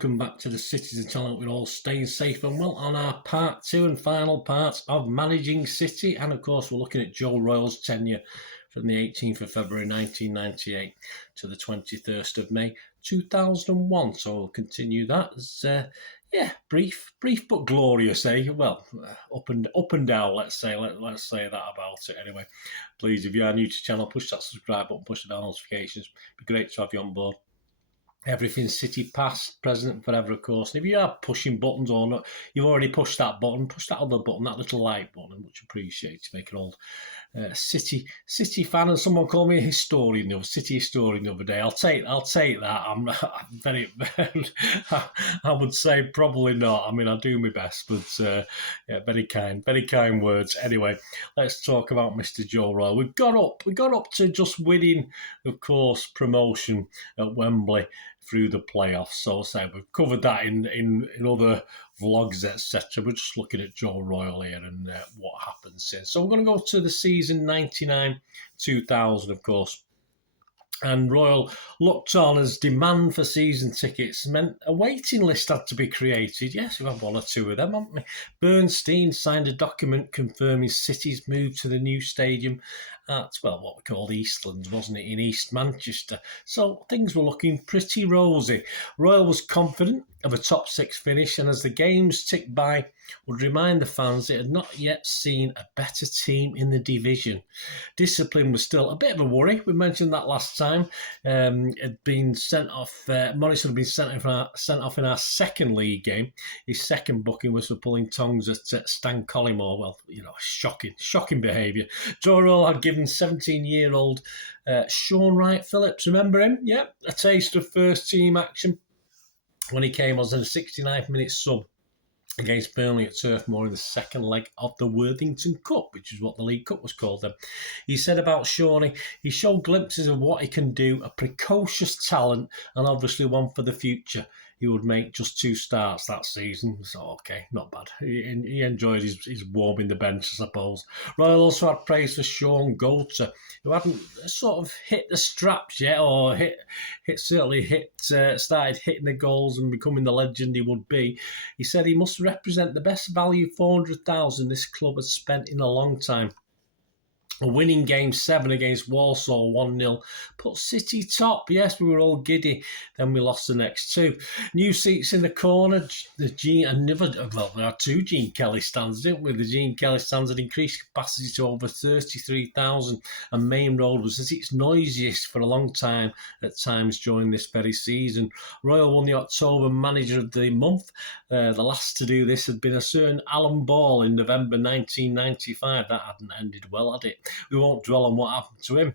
welcome back to the Cities of Talent. We're all staying safe and well on our part 2 and final part of managing City. And of course, we're looking at Joe Royle's tenure from the 18th of February 1998 to the 21st of May 2001. So we'll continue that. Brief but glorious, eh? Well, up and down. Let's say that about it. Anyway, please, if you are new to the channel, push that subscribe button, push the bell notifications. It'd be great to have you on board. Everything City, past, present, and forever, of course. And if you are pushing buttons or not, you've already pushed that button, push that other button, that little like button, much appreciated. To make an old City fan, and someone called me a City historian the other day. I'll take that. I'm very, I would say probably not. I mean, I do my best, but very kind words. Anyway, let's talk about Mr. Joe Royle. We got up to just winning, of course, promotion at Wembley through the playoffs. So we've covered that in other vlogs, etc. We're just looking at Joe Royle here and what happened since. So we're going to go to the season 99-2000, of course. And Royle looked on as demand for season tickets meant a waiting list had to be created. Yes, we've had one or two of them, haven't we? Bernstein signed a document confirming City's move to the new stadium at, well, what we called Eastlands, wasn't it, in East Manchester. So things were looking pretty rosy. Royle was confident of a top 6 finish, and as the games ticked by, would remind the fans it had not yet seen a better team in the division. Discipline was still a bit of a worry. We mentioned that last time. Had been sent off. Morrison had been sent off in our second league game. His second booking was for pulling tongues at Stan Collymore. Well, shocking behaviour. Joe Royle had given 17-year-old Sean Wright Phillips, remember him? Yeah, a taste of first team action when he came as a 69th minute sub against Burnley at Turf Moor in the second leg of the Worthington Cup, which is what the League Cup was called then. He said about Shawnee, he showed glimpses of what he can do, a precocious talent, and obviously one for the future. He would make just 2 starts that season, so okay, not bad. He enjoyed his warming the bench, I suppose. Royle also had praise for Sean Goater, who hadn't sort of hit the straps yet, or started hitting the goals and becoming the legend he would be. He said he must represent the best value 400,000 this club has spent in a long time. A winning Game 7 against Walsall 1-0 put City top. Yes, we were all giddy. Then we lost the next 2. New seats in the corner. There are 2 Gene Kelly stands, didn't we? The Gene Kelly stands had increased capacity to over 33,000, and Main Road was at its noisiest for a long time at times during this very season. Royle won the October Manager of the Month. The last to do this had been a certain Alan Ball in November 1995. That hadn't ended well, had it? We won't dwell on what happened to him.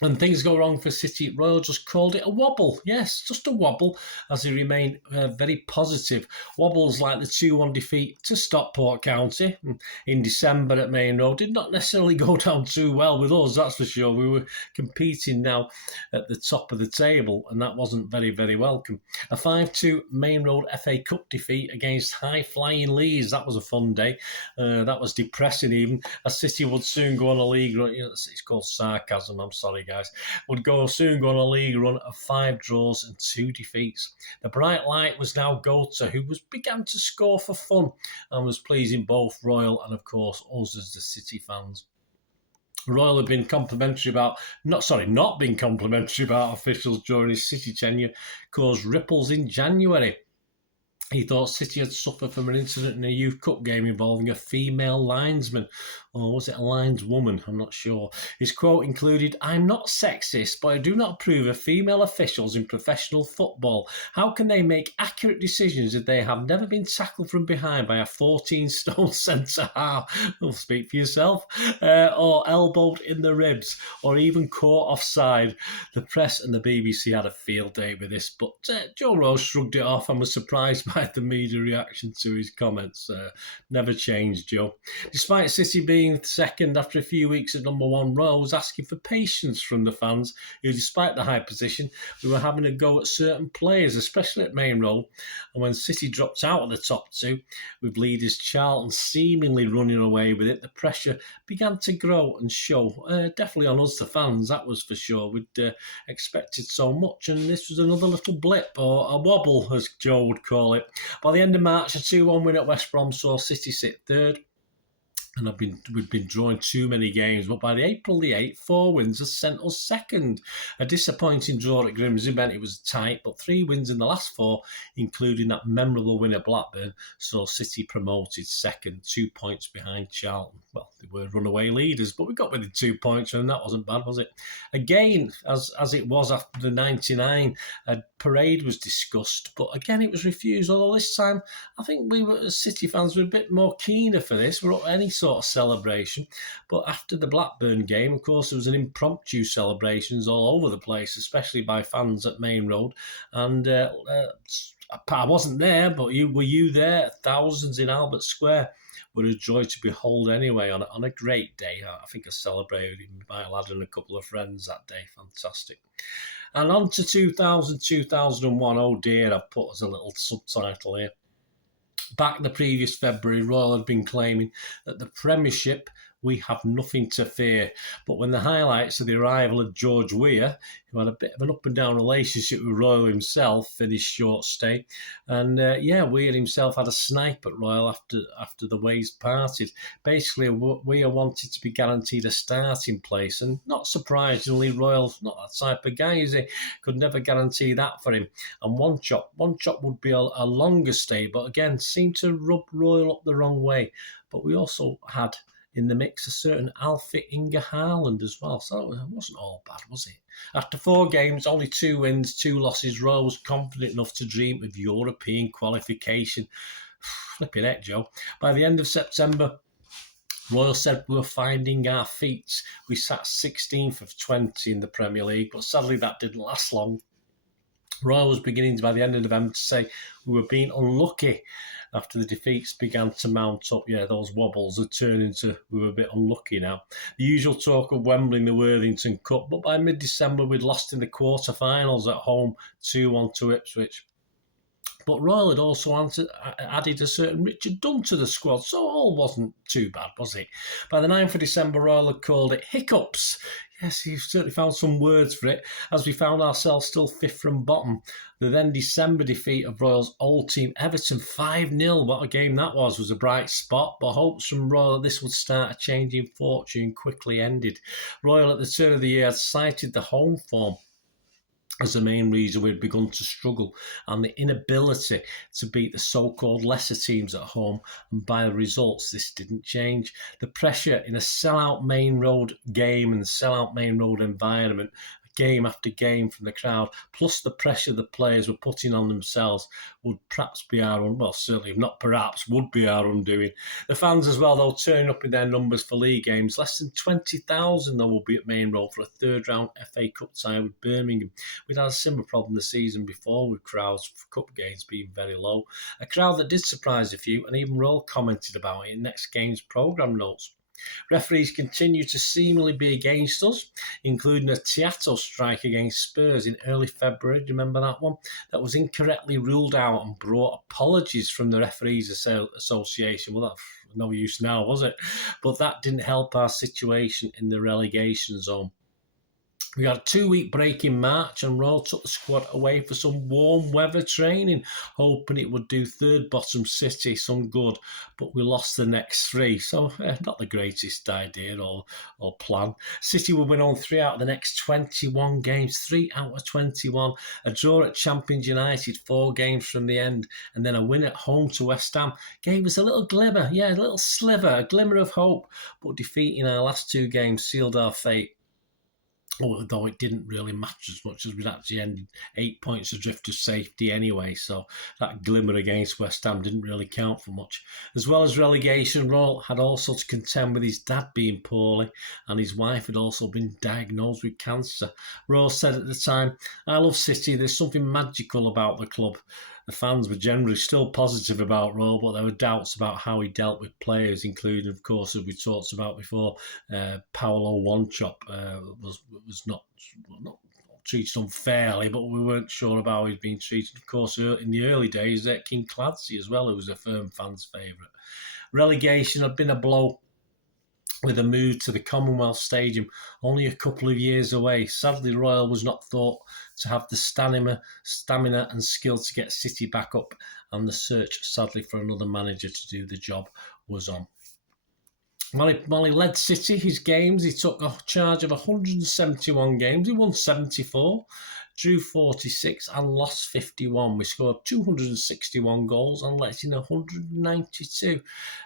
When things go wrong for City, Royle just called it a wobble. Yes, just a wobble, as he remained very positive. Wobbles like the 2-1 defeat to Stockport County in December at Main Road did not necessarily go down too well with us, that's for sure. We were competing now at the top of the table, and that wasn't very, very welcome. A 5-2 Main Road FA Cup defeat against high-flying Leeds. That was a fun day. That was depressing even, as City would soon go on a league run. It's called sarcasm, I'm sorry, guys. Would soon go on a league run of 5 draws and 2 defeats. The bright light was now Goater, who began to score for fun and was pleasing both Royle and, of course, us as the City fans. Royle had been not been complimentary about officials during his City tenure, caused ripples in January. He thought City had suffered from an incident in a Youth Cup game involving a female linesman. Or was it a lineswoman? I'm not sure. His quote included, "I'm not sexist, but I do not approve of female officials in professional football. How can they make accurate decisions if they have never been tackled from behind by a 14-stone centre-half?" Well, speak for yourself. Or elbowed in the ribs, or even caught offside. The press and the BBC had a field day with this, but Joe Royle shrugged it off and was surprised by the media reaction to his comments. Never changed, Joe. Despite City being second after a few weeks at number one, Royal was asking for patience from the fans who, despite the high position, we were having a go at certain players, especially at Main Road. And when City dropped out of the top two, with leaders Charlton seemingly running away with it, the pressure began to grow and show. Definitely on us, the fans, that was for sure. We'd expected so much, and this was another little blip, or a wobble, as Joe would call it. By the end of March, a 2-1 win at West Brom saw City sit third. And we've been drawing too many games. But by April the 8th, 4 wins has sent us second. A disappointing draw at Grimsby meant it was tight, but 3 wins in the last 4, including that memorable win at Blackburn, saw City promoted second, 2 points behind Charlton. Well, they were runaway leaders, but we got within 2 points, and that wasn't bad, was it? Again, as it was after the 99, a parade was discussed, but again, it was refused. Although this time, I think we were, as City fans, were a bit more keener for this. We're up any sort of celebration. But after the Blackburn game, of course, there was an impromptu celebrations all over the place, especially by fans at Main Road. And I wasn't there, but were you there? Thousands in Albert Square were a joy to behold anyway on a great day. I think I celebrated with my lad and a couple of friends that day. Fantastic. And on to 2000, 2001. Oh dear, I've put as a little subtitle here. Back the previous February, Royal had been claiming that the Premiership, we have nothing to fear. But when the highlights of the arrival of George Weah, who had a bit of an up-and-down relationship with Royal himself in his short stay, and Weah himself had a snipe at Royal after the ways parted. Basically, Weah wanted to be guaranteed a starting place, and not surprisingly, Royal's not that type of guy, is he? Could never guarantee that for him. And one chop would be a longer stay, but again, seemed to rub Royal up the wrong way. But we also had in the mix a certain Alfie Inge Haaland as well. So it wasn't all bad, was it? After 4 games, only 2 wins, 2 losses, Royal was confident enough to dream of European qualification. Flipping heck, Joe. By the end of September, Royal said we were finding our feet. We sat 16th of 20 in the Premier League, but sadly that didn't last long. Royal was beginning by the end of November to say we were being unlucky after the defeats began to mount up. Yeah, those wobbles had turned into we were a bit unlucky now. The usual talk of Wembley in the Worthington Cup, but by mid-December we'd lost in the quarter-finals at home 2-1 to Ipswich. But Royal had also added a certain Richard Dunn to the squad, so all wasn't too bad, was it? By the 9th of December, Royal had called it hiccups. Yes, you've certainly found some words for it, as we found ourselves still 5th from bottom. The then December defeat of Royal's old team, Everton, 5-0. What a game that was a bright spot, but hopes from Royal that this would start a change in fortune quickly ended. Royal at the turn of the year had cited the home form as the main reason we'd begun to struggle, and the inability to beat the so-called lesser teams at home, and by the results this didn't change. The pressure in a sell-out Main Road game and sell-out Main Road environment, game after game from the crowd, plus the pressure the players were putting on themselves, would perhaps be certainly not perhaps, would be our undoing. The fans as well, though, turning up in their numbers for league games. Less than 20,000, though, will be at Main Road for a third-round FA Cup tie with Birmingham. We'd had a similar problem the season before, with crowds for cup games being very low. A crowd that did surprise a few, and even Royal commented about it in next game's programme notes. Referees continue to seemingly be against us, including a Tiato strike against Spurs in early February. Do you remember that one? That was incorrectly ruled out and brought apologies from the Referees Association. Well, that's no use now, was it? But that didn't help our situation in the relegation zone. We had a 2-week break in March, and Royal took the squad away for some warm weather training, hoping it would do third bottom City some good, but we lost the next 3, so not the greatest idea or plan. City would win on 3 out of the next 21 games, 3 out of 21, a draw at Champions United 4 games from the end, and then a win at home to West Ham gave us a little glimmer, a little sliver, a glimmer of hope, but defeating our last 2 games sealed our fate. Although it didn't really matter as much as we'd actually ended 8 points adrift of safety anyway, so that glimmer against West Ham didn't really count for much. As well as relegation, Royal had also to contend with his dad being poorly, and his wife had also been diagnosed with cancer. Royal said at the time, "I love City, there's something magical about the club." the fans were generally still positive about Royal, but there were doubts about how he dealt with players, including, of course, as we talked about before, Paolo Wanchop was not treated unfairly, but we weren't sure about how he'd been treated. Of course, in the early days, King Clancy as well, who was a firm fan's favourite. Relegation had been a blow, with a move to the Commonwealth Stadium only a couple of years away. Sadly, Royal was not thought to have the stamina and skill to get City back up, and the search, sadly, for another manager to do the job was on. While he led City his games, he took a charge of 171 games. He won 74, drew 46 and lost 51. We scored 261 goals and let in 192.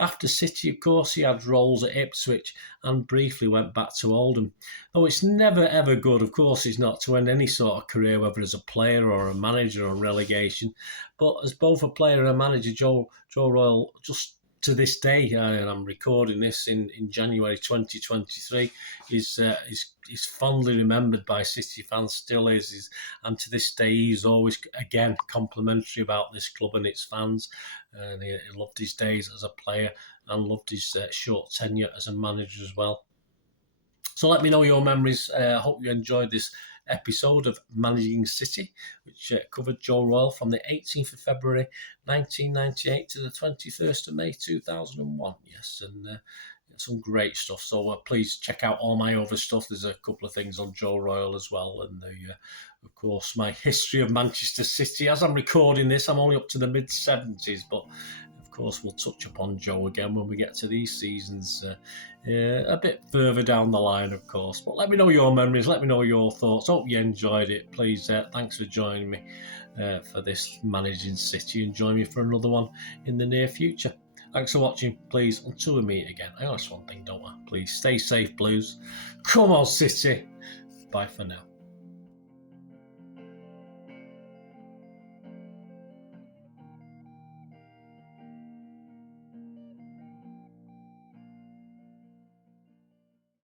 After City, of course, he had roles at Ipswich and briefly went back to Oldham. Though it's never ever good, of course it's not, to end any sort of career, whether as a player or a manager on relegation. But as both a player and a manager, Joe Royle, just to this day, and I'm recording this in January 2023, is fondly remembered by City fans, still is, and to this day he's always, again, complimentary about this club and its fans, and he loved his days as a player and loved his short tenure as a manager as well. So let me know your memories. I hope you enjoyed this episode of Managing City, which covered Joe Royle from the 18th of February 1998 to the 21st of May 2001. Yes, and some great stuff. So please check out all my other stuff. There's a couple of things on Joe Royle as well, and of course my history of Manchester City. As I'm recording this, I'm only up to the mid-70s, but of course we'll touch upon Joe again when we get to these seasons a bit further down the line, of course. But let me know your memories, let me know your thoughts. Hope you enjoyed it. Please, thanks for joining me for this Managing City, and join me for another one in the near future. Thanks for watching. Please, until we meet again, I ask one thing, don't I? Please stay safe, Blues. Come on, City. Bye for now.